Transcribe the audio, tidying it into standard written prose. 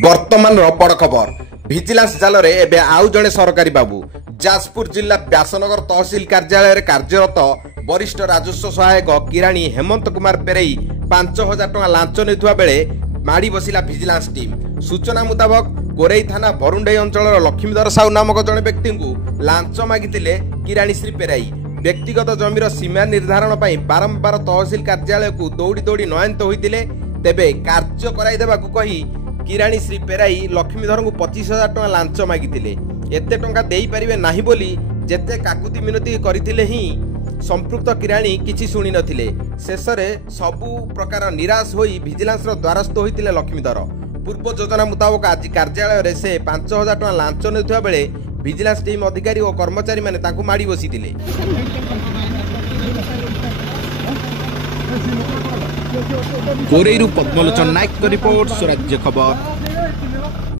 बर्तमान बड़ खबर भिजिलांस जाल रे एबे आउ जड़े सरकारी बाबू जाजपुर जिला व्यासनगर तहसिल कार्यालय कार्यरत वरिष्ठ राजस्व सहायक किराणी हेमंत कुमार पेरेई 5,000 टका लांच नेउथुवा बेले माड़ी बसिला भिजिलांस टीम। सूचना मुताबक कोरेई थाना बरुंडई अंचल लक्ष्मीधर साहू नामक जड़े व्यक्ति को लांच मागितिले किराणी श्री पेराई। व्यक्तिगत जमीर सीमा निर्धारण पर बारंबार तहसिल कार्यालय को दौड़ी दौड़ी नयंत होइतिले। तेबे कार्य कराई देबाकू कही किराणी श्री पेराई लक्ष्मीधर को 25,000 टका लांच मागितिले। एते टंका देई परिबे नाही बोली जेते काकुति मिनती करथिले ही संपृक्त किराणी किछि सुनी नथिले। शेषरे सबु प्रकार निराश होई भिजिलांस रो द्वारस्थ होइतिले लक्ष्मीधर। पूर्व योजना मुताबक आज कार्यालय रे से 5,000 टका लांच नेउथुवा बेले भिजिलांस टीम अधिकारी और कर्मचारी माने तांकु माड़ी बसितिले। कोरेईरु पद्मलोचन नायक रिपोर्ट स्वराज्य खबर।